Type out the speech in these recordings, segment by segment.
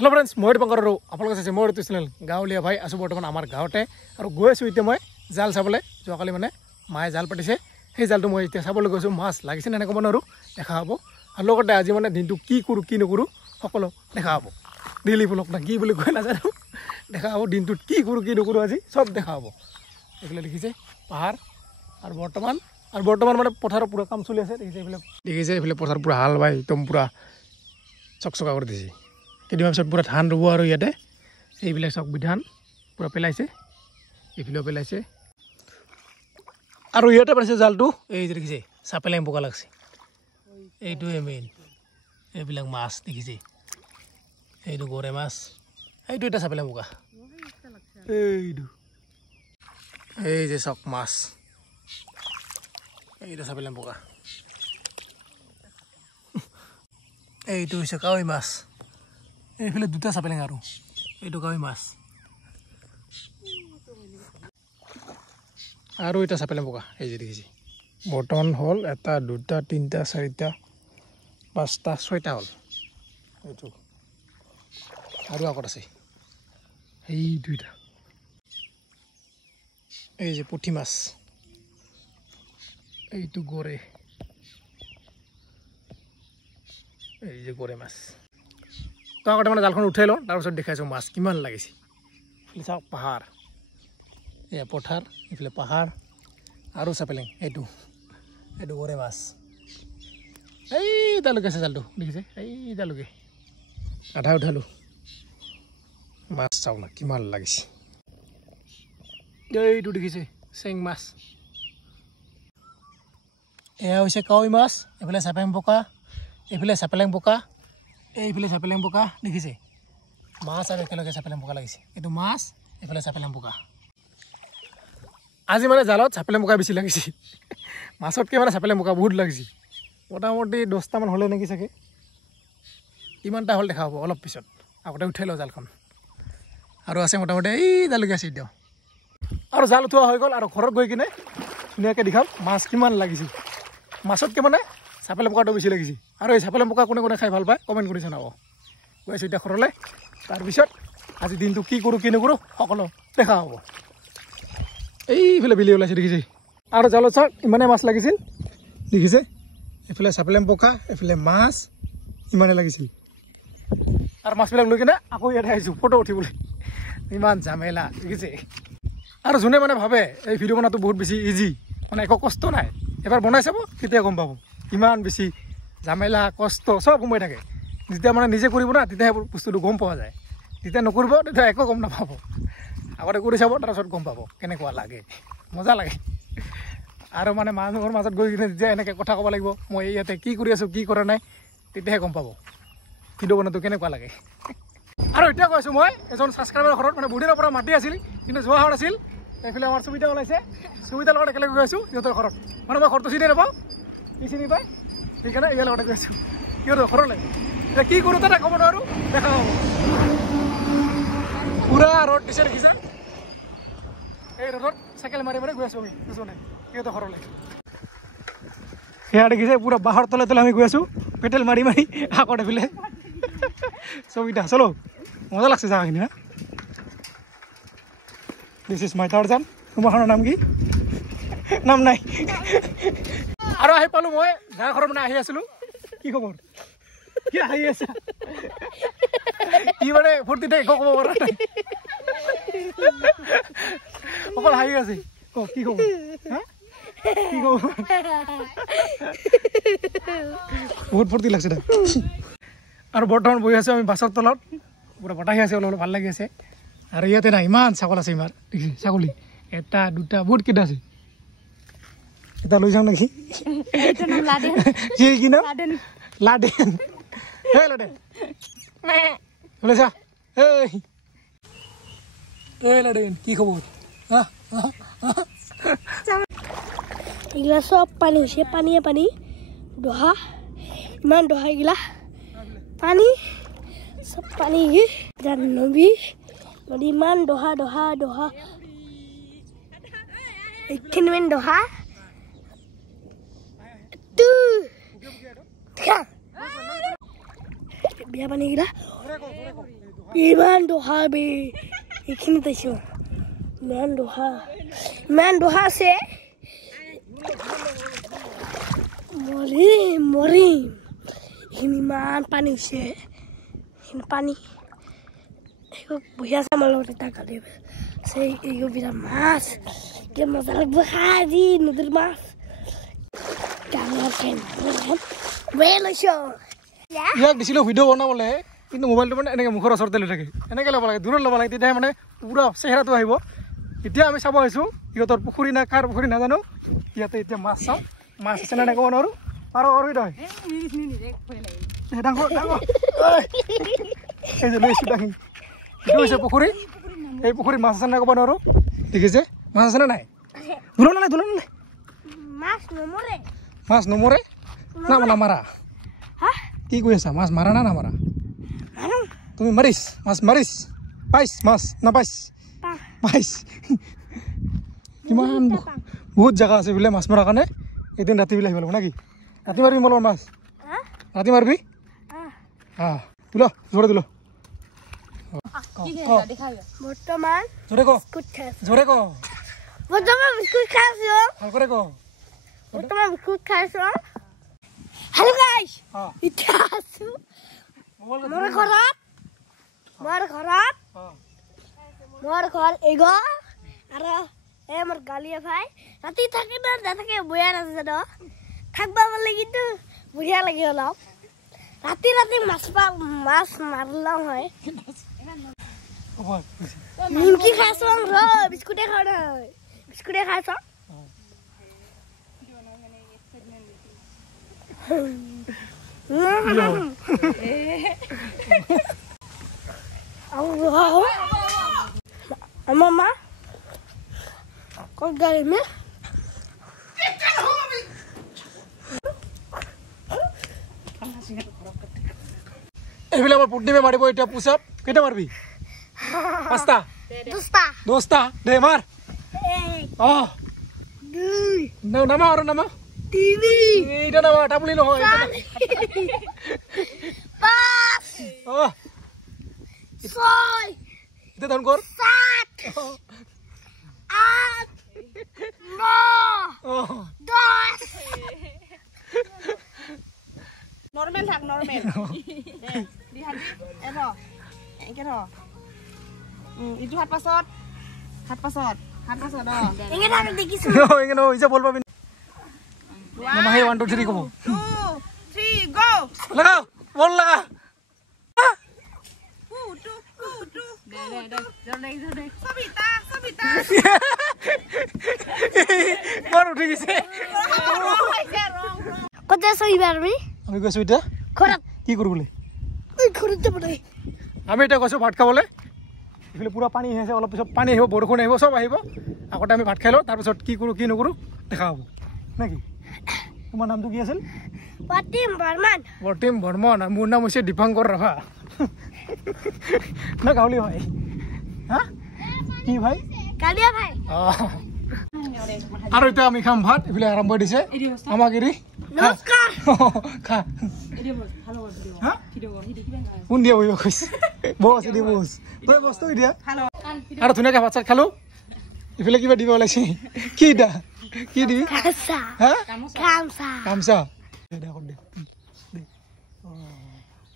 Hello friends मैं दीपंकर और आपलोक चाइছে মোৰ ইউটিউব চেনেল গাঁৱলীয়া ভাই আছো বৰ্তমান আমাৰ গাঁৱতে আৰু গৈ আছো এতিয়া মই জাল চাবলৈ যোৱাকালি মানে মায়ে জাল পাতিছে সেই জালটো মই এতিয়া চাবলৈ গৈছো মাছ লাগিছে নে নাই আৰু দেখা হ'ব আৰু লগতে আজি মানে দিনটো কি কৰো কি নকৰো সকলো দেখা হ'ব ডেইলি ব্লগ না কি বুলি কয় নাজানো দেখা হ'ব দিনটো কি কৰো কি নকৰো আজি সব দেখা হ'ব এইফালে দেখিছে পাহাৰ আৰু বৰ্তমান মানে পথাৰৰ পুৰা কাম চলি আছে দেখিছে এইফালে পথাৰ পুৰা হাল বাই একদম পুৰা চকচকা কৰি দিছে কেইদিনমান পিছত পুৰা ধান ৰুব আৰু ইয়াতে এইবিলাক চব বিধান পুৰা পেলাইছে এইফালেও পেলাইছে আৰু ইয়াতে পাইছে জালটো এই যে দেখিছে চাপেলেং বোকা লাগছে এইটোৱে মেইন এইবিলাক মাছ দেখিছে এইটো গৰে মাছ এইটো এটা চাপেলেং বোকা এইটো এই যে চক মাছ এইটো চাপেলেং বোকা এইটো হৈছে কাৱৈ মাছ এইফালে দুটা চাপেলেং আৰু এইটো কাৱৈ মাছ আৰু এটা চাপেলেং বোকা এই যে দেখিছে বৰ্তমান হ'ল এটা দুটা তিনিটা চাৰিটা পাঁচটা ছয়টা হ'ল এইটো আৰু আগত আছে এই দুইটা এই যে পুঠি মাছ এইটো গৰে এই যে গৰে মাছ তো আগতে মানে জালখন উঠাই লওঁ তাৰপিছত দেখাইছোঁ মাছ কিমান লাগিছে এইফালে চাওক পাহাৰ এয়া পথাৰ এইফালে পাহাৰ আৰু চাপেলেং এইটো গৰে মাছ এই তালৈকে আছে জালটো দেখিছে এই তালৈকে আধা উঠালোঁ মাছ চাওক না কিমান লাগিছে এইটো দেখিছে চেং মাছ এয়া হৈছে কাৱৈ মাছ এইফালে চাপেলেং বোকা এইফালে চাপেলেং বোকা এইফালে চাপেলেং বোকা দেখিছে মাছ আৰু একেলগে চাপেলেং বোকা লাগিছে এইটো মাছ এইফালে চাপেলেং বোকা আজি মানে জালত চাপেলেং বোকা বেছি লাগিছে মাছতকৈ মানে চাপেলেং বোকা বহুত লাগিছে মোটামুটি 10টামান হ'লে নেকি চাগে কিমানটা হ'ল দেখা হ'ব অলপ পিছত আগতে উঠাই লওঁ জালখন আৰু আছে মোটামুটি এই তালৈকে আছে এতিয়াও আৰু জাল উঠোৱা হৈ গ'ল আৰু ঘৰত গৈ কিনে ধুনীয়াকৈ দেখাম মাছ কিমান লাগিছে মাছতকৈ মানে চাপেলেং বোকাটো বেছি লাগিছে আৰু এই চাপেলেং বোকা কোনে কোনে খাই ভাল পায় কমেণ্ট কৰি জনাব গৈ আছোঁ এতিয়া ঘৰলৈ তাৰপিছত আজি দিনটো কি কৰোঁ কি নকৰোঁ সকলো দেখা হ'ব এইফালে বিলি ওলাইছে দেখিছে আৰু জালত চাওক ইমানে মাছ লাগিছিল দেখিছে এইফালে চাপেলেং বোকা এইফালে মাছ ইমানে লাগিছিল আৰু মাছবিলাক লৈ কিনে আকৌ ইয়াতে আহিছোঁ ফটো উঠিবলৈ ইমান ঝামেলা দেখিছে আৰু যোনে মানে ভাবে এই ভিডিঅ' বনোৱাটো বহুত বেছি ইজি মানে একো কষ্ট নাই এবাৰ বনাই চাব তেতিয়া গম পাব ইমান বেছি ঝামেলা কষ্ট চব সোমাই থাকে যেতিয়া মানে নিজে কৰিব না তেতিয়া সেইবোৰ বস্তুটো গম পোৱা যায় যেতিয়া নকৰিব তেতিয়া একো গম নাপাব আগতে কৰি চাব তাৰপিছত গম পাব কেনেকুৱা লাগে মজা লাগে আৰু মানে মানুহৰ মাজত গৈ কিনে যেতিয়া এনেকৈ কথা ক'ব লাগিব মই ইয়াতে কি কৰি আছোঁ কি কৰা নাই তেতিয়াহে গম পাব ভিডিঅ' বনোৱাটো কেনেকুৱা লাগে আৰু এতিয়া কৈছোঁ মই এজন ছাবস্ক্ৰাইবাৰৰ ঘৰত মানে বহুদিনৰ পৰা মাতি আছিল কিন্তু যোৱা হোৱা নাছিল এইফালে আমাৰ সুবিধা ওলাইছে সুবিধাৰ লগত একেলগে গৈ আছোঁ সিহঁতৰ ঘৰত মানে মই ঘৰটো চিনি নাপাওঁ কি চিনি পায় সেইকাৰণে ইয়াৰ লগতে গৈ আছোঁ সিহঁতৰ ঘৰলৈ এতিয়া কি কৰোঁ তাতে ক'ব নোৱাৰোঁ দেখা হ'ব পুৰা ৰ'দ দিছে দেখিছে এই ৰ'দত চাইকেল মাৰি মাৰি গৈ আছোঁ আমি দুজনে সিহঁতৰ ঘৰলৈ সেয়া দেখিছে পুৰা বাঁহৰ তলে তলে আমি গৈ আছোঁ পেটেল মাৰি মাৰি আগত এইফালে ছবিটা চলো মজা লাগছে জাগাখিনি হা দিছ ইজ মাই টাৰ্জান তোমাৰখনৰ নাম কি নাম নাই আৰু আহি পালোঁ মই যাৰ ঘৰত মানে আহি আছিলোঁ কি খবৰ কি আহি আছে কি মানে ফূৰ্তিতে একো ক'ব পৰা নাই অকল হাঁহি আছে কি খবৰ হা কি খবৰ বহুত ফূৰ্তি লাগছে তাক আৰু বৰ্তমান বহি আছোঁ আমি বাছৰ তলত পুৰা বতাহ আহি আছে অলপ অলপ ভাল লাগি আছে আৰু ইয়াতে নাই ইমান ছাগল আছে ইমান দেখিছে ছাগলী এটা দুটা বহুত কেইটা আছে এটা লৈ যাওঁ নেকি কি নাম লাডেন হে লাডেন ওলাইছা এই লাডেন কি খবৰ এগুলা সব পানি হয়েছে পানিয়ে পানি দোহা ইমান দোহা এগুলা পানি সব পানি নদী নদী ইমান দোহা দোহা দোহা এইখানে মেন দোহা বিয়া পানি এগুলা ইমান দহা বে এইখিনিত আছো ইমান দহা আছে মৰিম ইমান পানী হৈছে পানী বহি আছে আমাৰ লগত এটা গালি আছে এইটো বিৰাট মাছ কি মজা লাগিব খাই আজি নদীৰ মাছ ইয়াক দিছিলোঁ ভিডিঅ' বনাবলৈ কিন্তু মোবাইলটো মানে এনেকৈ মুখৰ ওচৰতে লৈ থাকে এনেকৈ ল'ব লাগে দূৰত ল'ব লাগে তেতিয়াহে মানে পুৰা চেহেৰাটো আহিব এতিয়া আমি চাব আহিছোঁ সিহঁতৰ পুখুৰী না কাৰ পুখুৰী নাজানো ইয়াতে এতিয়া মাছ চাওঁ মাছ আছে নে ক'ব নোৱাৰোঁ পাৰ আৰু নহয় ডাঙৰ এই যে লৈছোঁ ডাঙি এইটো হৈছে পুখুৰী এই পুখুৰীত মাছ আছে নে ক'ব নোৱাৰোঁ দেখিছে মাছ আছে নে নাই ধুলো নালাগে মাছ নমৰে না নামাৰা কি কৈ আছা মাছ মাৰা না নামাৰা তুমি মাৰিছ মাছ মাৰিছ পাইছ মাছ নাপাইছ পাইছ কিমান বহুত জেগা আছে বোলে মাছ মৰাৰ কাৰণে এদিন ৰাতি বোলে আহিব লাগিব নাকি ৰাতি মাৰিবি মোৰ মাছ ৰাতি মাৰিবি তোলো জোৰে তোলো বৰ্তমান জোৰে ক বিস্কুট খাইছো ভাল কৰে ক বৰ্তমান বিস্কুট খাইছো হেল্ল' গাইছ এতিয়া আছো মোৰ ঘৰ এগো আৰু এই মোৰ গালিয়ে ভাই ৰাতি থাকে না নাথাকে বয়া আছে ন থাকবা পালে কিন্তু বঢ়িয়া লাগে অলপ ৰাতি মাছ মাৰলাম হয় নিমকি খাইছো ৰ বিস্কুটে খাইছো Mama, kau dari mana? এইবিলাক আমাৰ পুৰ্ণিমে মাৰিব এতিয়া পুচাপ কেইটা মাৰিবি পাঁচটা দহটা দে মাৰ নামা আৰু নামা এইটা নামা টাপুলি নহয় এতিয়া ধান কৰ Normal tak normal. Dihaji, itu hat pasot dah. Ingin ada dikis. Ingin oh, isa bol pa bin. Nama hai 1 2 3 ko. 2 3 go. Laga, bol laga. Sabita. Baru uthi gise. Kota soibar mi? আমি গৈছো এটা খরাত কি করবলে খরাত যাব নাই আমি এটা গৈছো ভাত খাবলে ইফালে পুরা পানী আছে অলপ পিছত পানী আহিব বৰষুণ আহিব সব আহিব আগতে আমি ভাত খাইলো তাৰ পিছত কি কৰো কি নকৰো দেখা হ'ব নাকি তোমাৰ নামটো কি আছিল বৰ্তিম বৰ্মন মোৰ নাম হৈছে দীপাংকৰ ৰাভা না গাঁৱলী ভাই হা কি ভাই কালিয়া ভাই আৰু এতিয়া আমি খাম ভাত ইফালে আৰম্ভ দিছে আমাক এৰি নমস্কাৰ খা Hello video. হা Video kiban kha. কোন দিয়া বহিব কৈছে বস দি বস তই বস্তু দিয়া আৰু ধুনীয়াকৈ ভাত চাত খালো ইফালে কিবা দিব ওলাইছে কি দা কি দিবি কামসা হা কামসা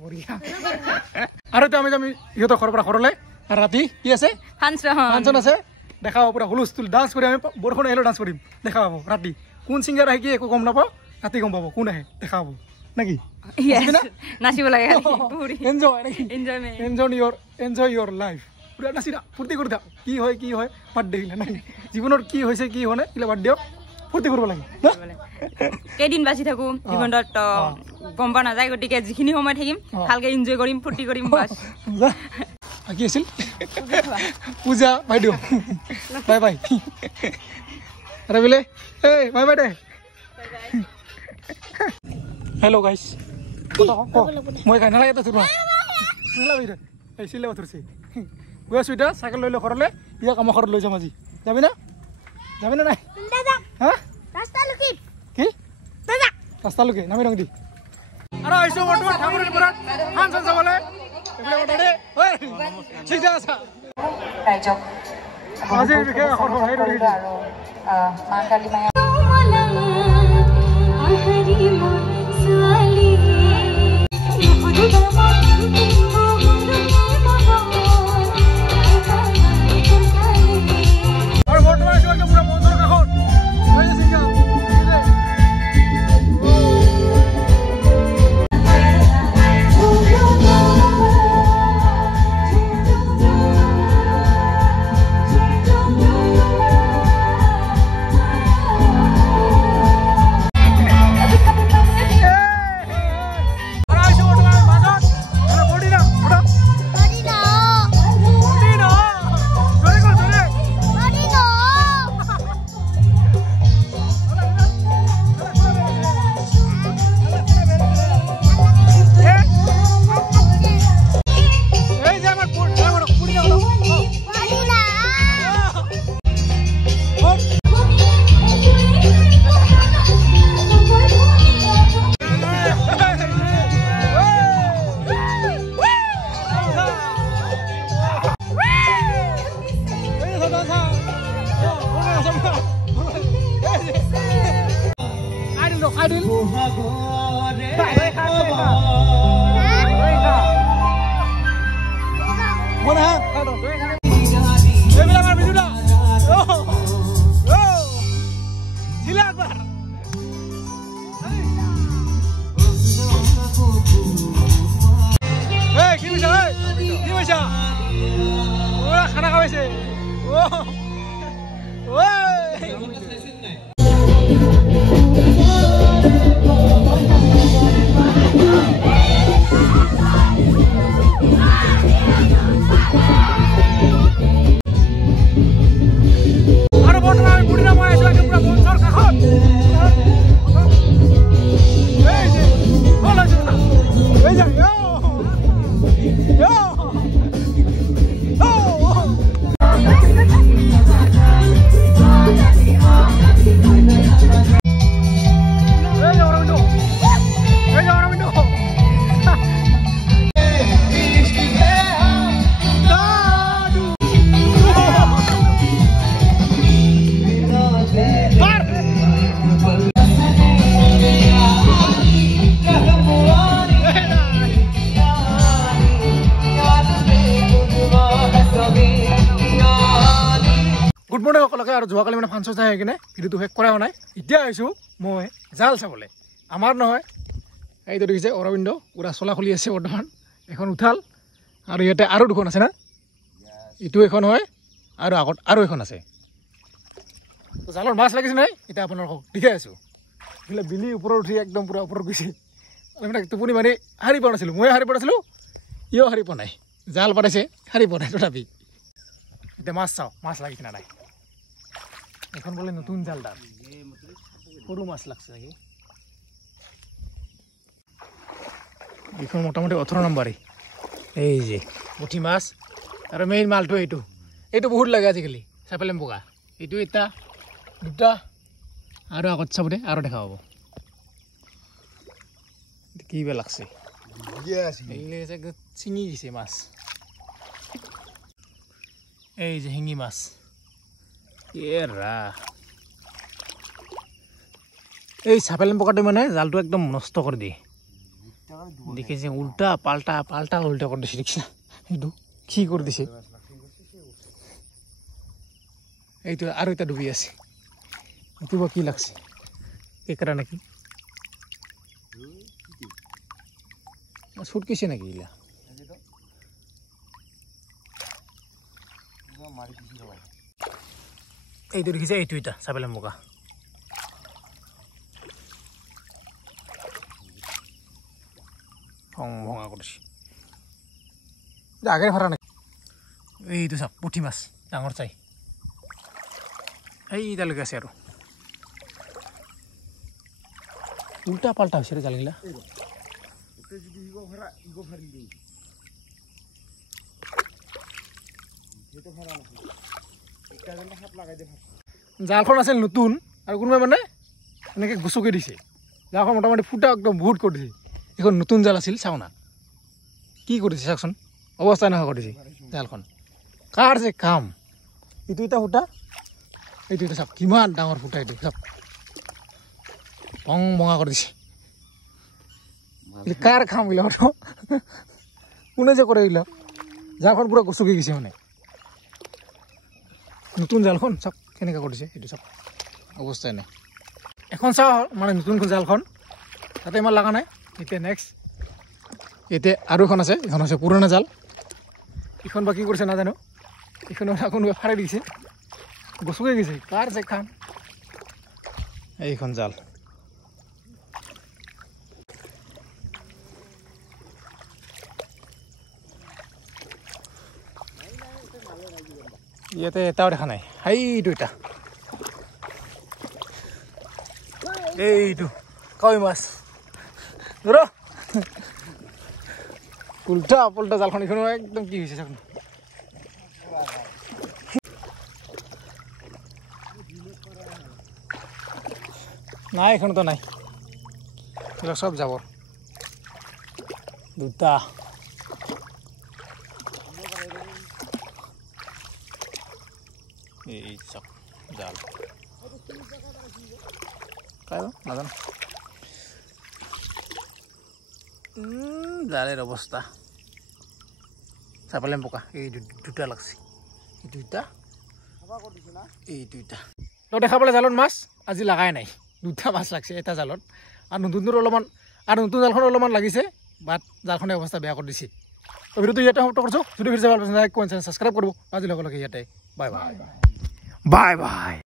বঢ়িয়া আৰু এতিয়া আমি যাম ইহঁতৰ ঘৰৰ পৰা ঘৰলৈ আৰু ৰাতি কি আছে ফাংচন আছে দেখা হ'ব পুৰা হুলস্থুল ডান্স কৰি আমি বৰষুণ আহিলেও ডান্স কৰিম দেখা হ'ব ৰাতি কোন ছিংগাৰ আহে কি একো গম নাপাওঁ ৰাতি গম পাব কোন আহে দেখা হ'ব নাকি নাচিব লাগে এনজয় ইয়ৰ লাইফ পুৰা নাচিৰা ফূৰ্তি কৰি থাক কি হয় বাদ দেখিলে নাই জীৱনৰ কি হৈছে কি হোৱা নাই এইবিলাক বাদ দিয়ক ফূৰ্তি কৰিব লাগে কেইদিন বাচি থাকো জীৱনত গম পোৱা নাযায় গতিকে যিখিনি সময় থাকিম ভালকে এনজয় কৰিম ফূৰ্তি কৰিম বাছ কি আছিল পূজা বাইদেউ বাই বাই আৰু বোলে এই বাই বাই দে হেল্ল' গাইছ মই খাই নালাগে তোৰ এই চিলে ধৰিছে গৈ আছো এতিয়া চাইকেল লৈ লৈ ঘৰলৈ ইয়াক আমাৰ ঘৰত লৈ যাম আজি যাবি না নাই হা কি ৰাস্তালৈকে নামি নগদি আৰু আহিছো বৰ্তমান ঠাকুৰৰ পৰা ফাংচন চাবলৈ ৰাইজক আজিৰ বিষয়ে এখন সহায় কৰি আৰু মা কালী মায়া আৰু বৰ্তমান আছো একদম পুৰা মঞ্চৰ কাষত খানা খাওয়াইছে আৰু বৰ্তমান আমি বুঢ়ী নাম আছো একদম পুৰা মঞ্চৰ কাষত গুড মৰ্ণিং সকলোকে আৰু যোৱাকালি মানে ফাংচন চাই আহি কিনে ভিডিঅ'টো শেষ কৰা হোৱা নাই এতিয়া আহিছোঁ মই জাল চাবলৈ আমাৰ নহয় এইটো দেখিছে অৰবিন্দ পুৰা চলা খুলি আছে বৰ্তমান এখন উঠাল আৰু ইয়াতে আৰু দুখন আছে না ইটো এখন হয় আৰু আগত আৰু এখন আছে জালৰ মাছ লাগিছে নাই এতিয়া আপোনালোকক দেখাই আছোঁ এইফালে বিলি ওপৰত উঠি একদম পুৰা ওপৰত গৈছে মানে টোপনি মাৰি সাৰি পোৱা নাছিলোঁ ময়ে সাৰি পোৱা নাছিলোঁ ইও সাৰি পোৱা নাই জাল পাতিছে সাৰি পোৱা নাই তথাপি এতিয়া মাছ চাওঁ মাছ লাগিছে না নাই এখন বোলে নতুন জাল দাম সৰু মাছ লাগছে নাকি এইখন মোটামুটি 18 নম্বৰে এই যে পুঠি মাছ আৰু মেইন মালটো এইটো বহুত লাগে আজিকালি চাপেলেম বগা এইটো এটা দুটা আৰু আগত চাবতে আৰু দেখা পাব কি বে লাগছে চিঙি দিছে মাছ এই যে শিঙি মাছ এই চাপেলেম পকাটো মানে জালটো একদম নষ্ট কৰি দিয়ে দেখিছে উল্টা পাল্টা উল্টা কৰি দিছে দেখিছে এইটো কি কৰি দিছে এইটো আৰু এটা ডুবি আছে এইটো বা কি লাগছে কেকৰা নাকি ছুটকিছে নাকি ইলা এইটো দেখিছে এইটো এটা চাপেলেম বগা ভঙা কৰিছে আগে ভৰা নাই এইটো চাপ পুঠি মাছ ডাঙৰ চাই এইডালৈকে আছে আৰু উল্টা পাল্টা হৈছে জালগিলা জালখন আছিল নতুন আৰু কোনোবাই মানে এনেকৈ গুচকি দিছে জালখন মোটামুটি ফুটা একদম বহুত কৰি দিছে এখন নতুন জাল আছিল চাওঁ না কি কৰিছে চাওকচোন অৱস্থা নোহোৱা কৰি দিছে জালখন কাৰ যে কাম এইটো এটা ফুটা এইটো এটা চাওক কিমান ডাঙৰ ফুটা এইটো চাওক ভং ভঙা কৰি দিছে কাৰ কাম এইবিলাক কোনে যে কৰে এইবিলাক জালখন পুৰা গচকি গৈছে মানে নতুন জালখন চাওক কেনেকৈ কৰিছে এইটো চাওক অৱস্থাই নাই এখন চাওঁ মানে নতুন জালখন তাতে ইমান লগা নাই এতিয়া নেক্সট এতিয়া আৰু এখন আছে এইখন হৈছে পুৰণা জাল এইখন বা কি কৰিছে নাজানো এইখন কোনোবাই ফাৰাই দিছে গচকি গৈছে কাৰ যে কাম এইখন জাল ইয়াতে এটাও দেখা নাই সেইটো এটা এইটো কাৱৈ মাছ ধৰ উল্টা পুল্টা জালখন এইখন একদম কি হৈছে চাওক নাই এখনতো নাই এইবিলাক চব যাবৰ দুটা এই চাওক জাল নাজানো জালের অবস্থা চাপালেম পোকা এই দুটা লাগছে এই দুইটা এই দুইটা তো দেখা পালে জালত মাছ আজি লাগাই নাই দুটা মাছ লাগছে এটা জালত আর নতুন অলপমান আর নতুন জালখন অলপমান লাগিছে বাট জালখনে অবস্থা বেয়া করে দিছে তো ভিডিওটো ইয়াতে সমাপ্ত করছো যদি ভিডিও ভাল পাইছে লাইক কমেন্ট সাবস্ক্রাইব করব আজি লগে লগে ইয়াতে বাই বাই বাই বাই